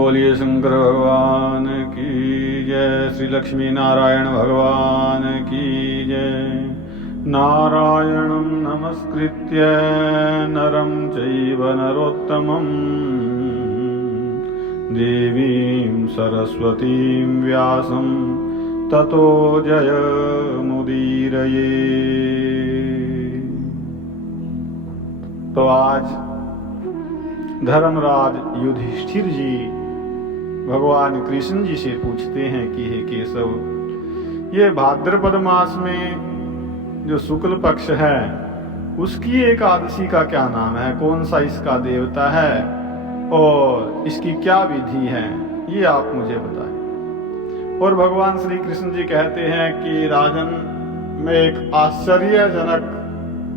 बोलिए शंकर भगवान की जय। श्री लक्ष्मी नारायण भगवान की जय। नारायणं नमस्कृत्य नरं चैव नरोत्तमं देवीं सरस्वतीं व्यासं ततो जयमुदीरये। तो आज धर्मराज युधिष्ठिर जी भगवान कृष्ण जी से पूछते हैं कि हे केशव, ये भाद्रपद मास में जो शुक्ल पक्ष है उसकी एकादशी का क्या नाम है, कौन सा इसका देवता है और इसकी क्या विधि है, ये आप मुझे बताएं। और भगवान श्री कृष्ण जी कहते हैं कि राजन, मैं एक आश्चर्यजनक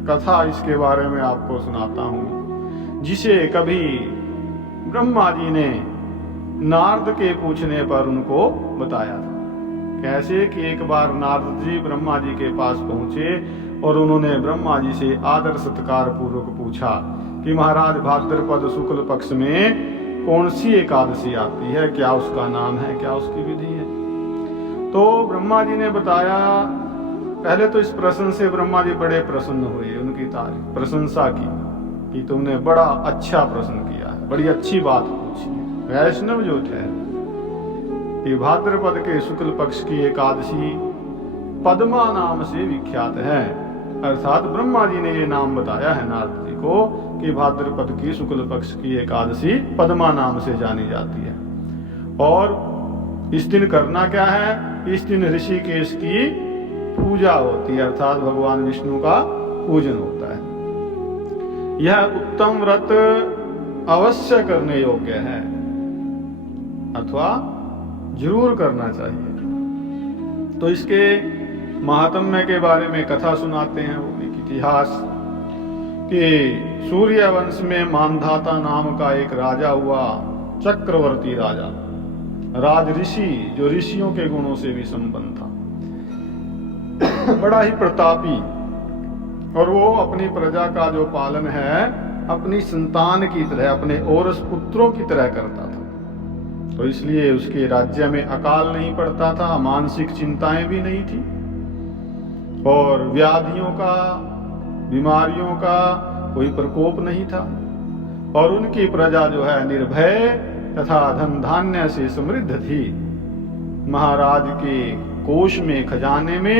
कथा इसके बारे में आपको सुनाता हूँ, जिसे कभी ब्रह्मा जी ने नारद के पूछने पर उनको बताया था। कैसे कि एक बार नारद जी ब्रह्मा जी के पास पहुंचे और उन्होंने ब्रह्मा जी से आदर सत्कार पूर्वक पूछा कि महाराज, भाद्रपद शुक्ल पक्ष में कौन सी एकादशी आती है, क्या उसका नाम है, क्या उसकी विधि है। तो ब्रह्मा जी ने बताया। पहले तो इस प्रश्न से ब्रह्मा जी बड़े प्रसन्न हुए, उनकी तारीफ प्रशंसा की कि तुमने बड़ा अच्छा प्रश्न किया है, बड़ी अच्छी बात पूछी है। वैष्णव जो थे कि भाद्रपद के शुक्ल पक्ष की एकादशी पद्मा नाम से विख्यात है। अर्थात ब्रह्मा जी ने ये नाम बताया है नारद जी को कि भाद्रपद की शुक्ल पक्ष की एकादशी पद्मा नाम से जानी जाती है। और इस दिन करना क्या है, इस दिन ऋषिकेश की पूजा होती है, अर्थात भगवान विष्णु का पूजन होता है। यह उत्तम व्रत अवश्य करने योग्य है अथवा जरूर करना चाहिए। तो इसके महात्म्य के बारे में कथा सुनाते हैं, वो एक इतिहास कि सूर्य वंश में मानधाता नाम का एक राजा हुआ, चक्रवर्ती राजा, राज ऋषि, जो ऋषियों के गुणों से भी संपन्न था, बड़ा ही प्रतापी। और वो अपनी प्रजा का जो पालन है अपनी संतान की तरह, अपने औरस पुत्रों की तरह करता था। तो इसलिए उसके राज्य में अकाल नहीं पड़ता था, मानसिक चिंताएं भी नहीं थी, और व्याधियों का, बीमारियों का कोई प्रकोप नहीं था। और उनकी प्रजा जो है निर्भय तथा धन धान्य से समृद्ध थी। महाराज के कोष में, खजाने में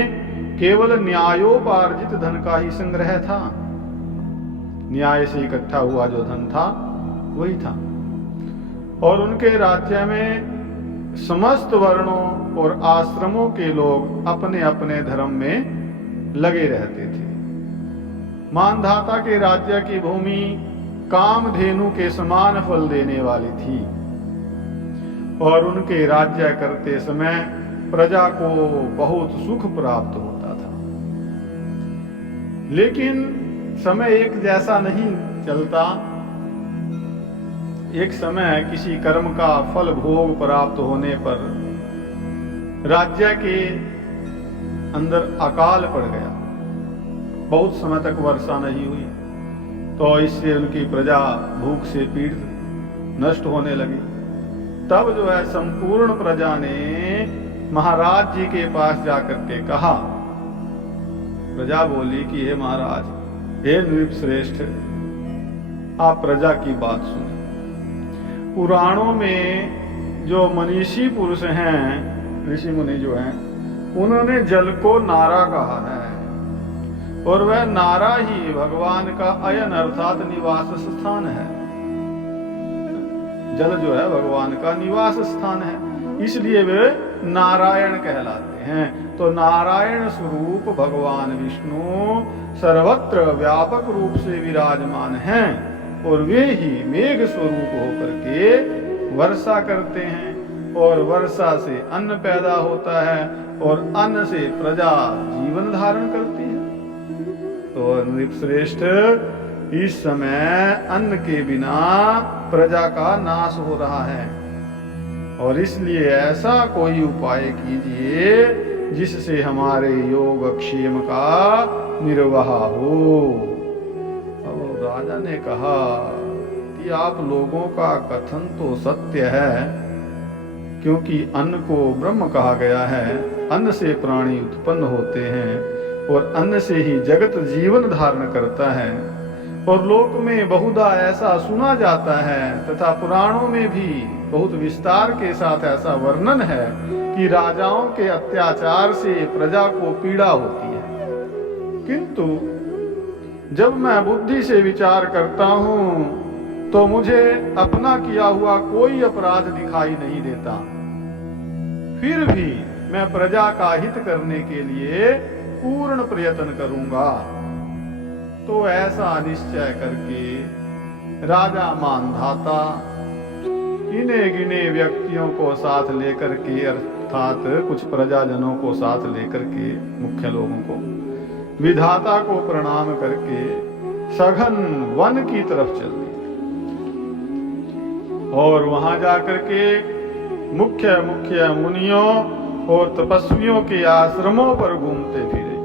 केवल न्यायोपार्जित धन का ही संग्रह था। न्याय से इकट्ठा हुआ जो धन था वही था। और उनके राज्य में समस्त वर्णों और आश्रमों के लोग अपने अपने धर्म में लगे रहते थे। मानधाता के राज्य की भूमि कामधेनु के समान फल देने वाली थी, और उनके राज्य करते समय प्रजा को बहुत सुख प्राप्त होता था। लेकिन समय एक जैसा नहीं चलता। एक समय किसी कर्म का फल भोग प्राप्त होने पर राज्य के अंदर अकाल पड़ गया, बहुत समय तक वर्षा नहीं हुई, तो इससे उनकी प्रजा भूख से पीड़ित नष्ट होने लगी। तब जो है संपूर्ण प्रजा ने महाराज जी के पास जाकर के कहा, प्रजा बोली कि हे महाराज, हे नृप श्रेष्ठ, आप प्रजा की बात सुने। पुराणों में जो मनीषी पुरुष हैं, ऋषि मुनि जो हैं, उन्होंने जल को नारा कहा है, और वह नारा ही भगवान का अयन अर्थात निवास स्थान है। जल जो है भगवान का निवास स्थान है, इसलिए वे नारायण कहलाते हैं। तो नारायण स्वरूप भगवान विष्णु सर्वत्र व्यापक रूप से विराजमान हैं, और वे ही मेघ स्वरूप होकर के वर्षा करते हैं, और वर्षा से अन्न पैदा होता है, और अन्न से प्रजा जीवन धारण करती है। तो नृपश्रेष्ठ, इस समय अन्न के बिना प्रजा का नाश हो रहा है, और इसलिए ऐसा कोई उपाय कीजिए जिससे हमारे योगक्षेम का निर्वाह हो। अब राजा ने कहा कि आप लोगों का कथन तो सत्य है, क्योंकि अन्न को ब्रह्म कहा गया है। अन्न से प्राणी उत्पन्न होते हैं और अन्न से ही जगत जीवन धारण करता है। और लोक में बहुधा ऐसा सुना जाता है तथा पुराणों में भी बहुत विस्तार के साथ ऐसा वर्णन है कि राजाओं के अत्याचार से प्रजा को पीड़ा होती है। किंतु जब मैं बुद्धि से विचार करता हूँ तो मुझे अपना किया हुआ कोई अपराध दिखाई नहीं देता। फिर भी मैं प्रजा का हित करने के लिए पूर्ण प्रयत्न करूंगा। तो ऐसा निश्चय करके राजा मानधाता गिने गिने व्यक्तियों को साथ लेकर के, अर्थात कुछ प्रजाजनों को साथ लेकर के, मुख्य लोगों को, विधाता को प्रणाम करके सघन वन की तरफ चल दिए और वहां जाकर के मुख्य मुख्य मुनियों और तपस्वियों के आश्रमों पर घूमते फिरे।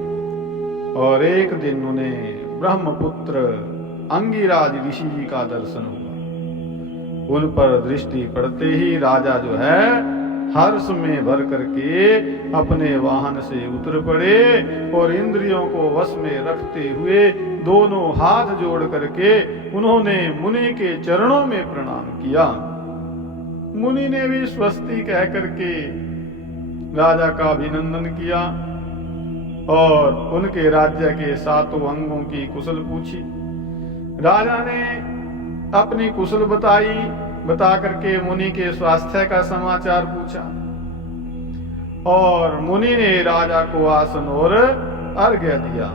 और एक दिन उन्हें ब्रह्मपुत्र अंगिराज ऋषि जी का दर्शन हुआ। उन पर दृष्टि पड़ते ही राजा जो है हर्ष में भर करके अपने वाहन से उतर पड़े और इंद्रियों को वश में रखते हुए दोनों हाथ जोड़ करके उन्होंने मुनि के चरणों में प्रणाम किया। मुनि ने भी स्वस्ति कह करके राजा का अभिनंदन किया और उनके राज्य के 7 अंगों की कुशल पूछी। राजा ने अपनी कुशल बता करके मुनि के स्वास्थ्य का समाचार पूछा और मुनि ने राजा को आसन और अर्घ्य दिया।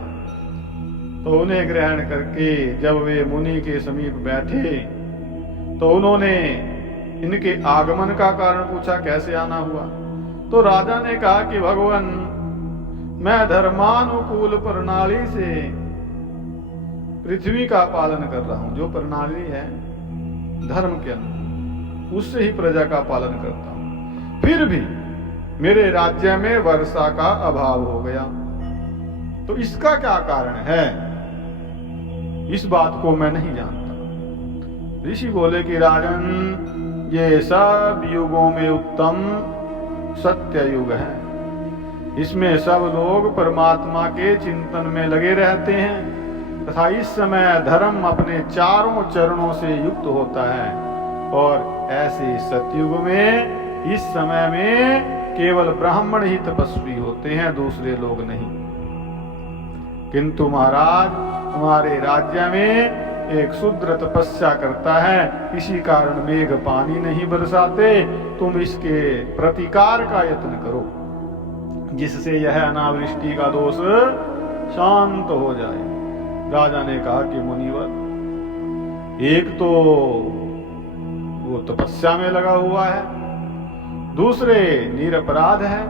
तो उन्हें ग्रहण करके जब वे मुनि के समीप बैठे तो उन्होंने इनके आगमन का कारण पूछा, कैसे आना हुआ। तो राजा ने कहा कि भगवान, मैं धर्मानुकूल प्रणाली से पृथ्वी का पालन कर रहा हूं। जो प्रणाली है धर्म के अनुसार, उससे ही प्रजा का पालन करता हूं। फिर भी मेरे राज्य में वर्षा का अभाव हो गया, तो इसका क्या कारण है, इस बात को मैं नहीं जानता। ऋषि बोले कि राजन, ये सब युगों में उत्तम सत्य युग है। इसमें सब लोग परमात्मा के चिंतन में लगे रहते हैं तथा इस समय धर्म अपने चारों चरणों से युक्त होता है। और ऐसे सतयुग में इस समय में केवल ब्राह्मण ही तपस्वी होते हैं, दूसरे लोग नहीं। किंतु महाराज, हमारे राज्य में एक शूद्र तपस्या करता है, इसी कारण मेघ पानी नहीं बरसाते। तुम इसके प्रतिकार का यत्न करो, जिससे यह अनावृष्टि का दोष शांत हो जाए। राजा ने कहा कि मुनिवर, एक तो वो तपस्या में लगा हुआ है, दूसरे निरपराध है,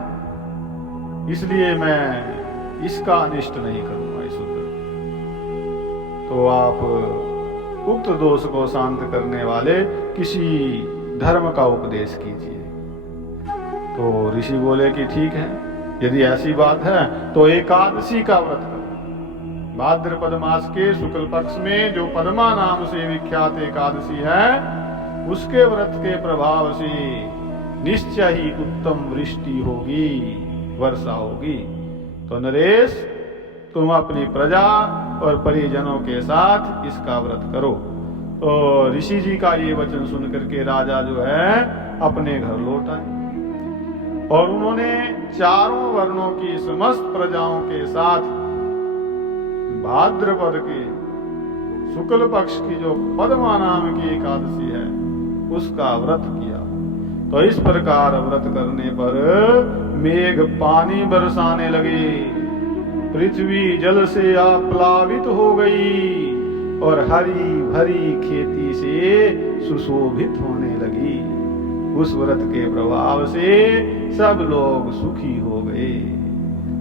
इसलिए मैं इसका अनिष्ट नहीं करूंगा। इस तो आप उक्त दोष को शांत करने वाले किसी धर्म का उपदेश कीजिए। तो ऋषि बोले कि ठीक है, यदि ऐसी बात है तो एकादशी का व्रत करो। भाद्रपद मास के शुक्ल पक्ष में जो पद्मा नाम से विख्यात एकादशी है, उसके व्रत के प्रभाव से निश्चय ही उत्तम वृष्टि होगी, वर्षा होगी। तो नरेश, तुम अपनी प्रजा और परिजनों के साथ इसका व्रत करो। तो ऋषि जी का ये वचन सुन करके राजा जो है अपने घर लौट आए और उन्होंने चारों वर्णों की समस्त प्रजाओं के साथ भाद्रपद के शुक्ल पक्ष की जो पद्मा नाम की एकादशी है उसका व्रत किया। तो इस प्रकार व्रत करने पर मेघ पानी बरसाने लगे, पृथ्वी जल से आप्लावित हो गई और हरी भरी खेती से सुशोभित होने लगी। उस व्रत के प्रभाव से सब लोग सुखी हो गए।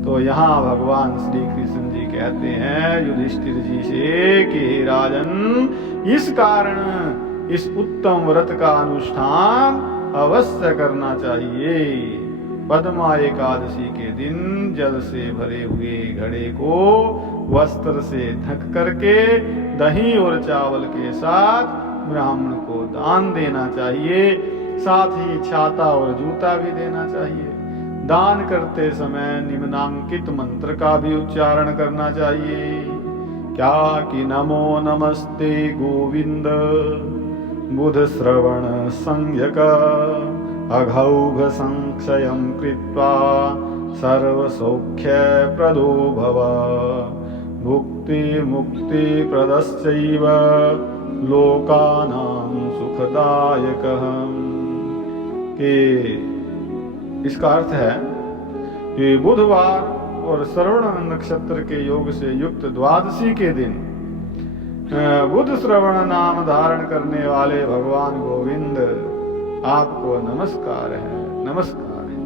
तो यहाँ भगवान श्री कृष्ण जी कहते हैं युधिष्ठिर जी से कि राजन, इस कारण इस उत्तम व्रत का अनुष्ठान अवश्य करना चाहिए। पद्मा एकादशी के दिन जल से भरे हुए घड़े को वस्त्र से ढक करके दही और चावल के साथ ब्राह्मण को दान देना चाहिए, साथ ही छाता और जूता भी देना चाहिए। दान करते समय निम्नांकित मंत्र का भी उच्चारण करना चाहिए। क्या कि नमो नमस्ते गोविंद बुध श्रवण संज्ञक अघौघ संक्षयं कृत्वा सर्व सौख्य प्रदो भव भुक्ति मुक्ति प्रदश्चैव लोकानां सुखदायकः। कि इसका अर्थ है कि बुधवार और श्रवण नक्षत्र के योग से युक्त द्वादशी के दिन बुध श्रवण नाम धारण करने वाले भगवान गोविंद आपको नमस्कार है, नमस्कार है।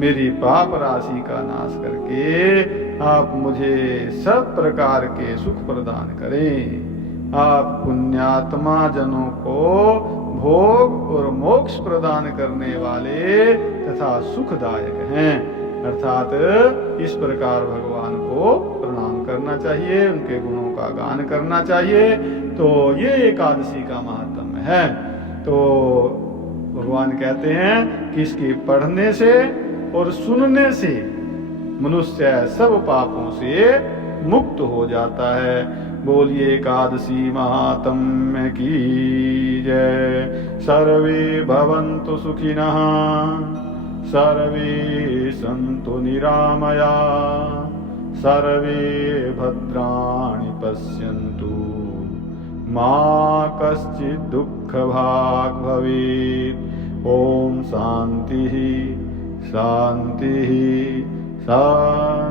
मेरी पाप राशि का नाश करके आप मुझे सब प्रकार के सुख प्रदान करें। आप पुण्यात्मा जनों को भोग और मोक्ष प्रदान करने वाले तथा सुखदायक हैं। अर्थात इस प्रकार भगवान को प्रणाम करना चाहिए, उनके गुणों का गान करना चाहिए। तो ये एकादशी का महात्म्य है। तो भगवान कहते हैं कि इसके पढ़ने से और सुनने से मनुष्य सब पापों से मुक्त हो जाता है। बोलिए एकादशी महात्म्य की जय। सर्वे भवन्तु सुखिनः, सर्वे सन्तु निरामया, सर्वे भद्राणि पश्यन्तु, मा कश्चित् दुःखभाग् भवेत्। ॐ शान्तिः शान्तिः शान्तिः।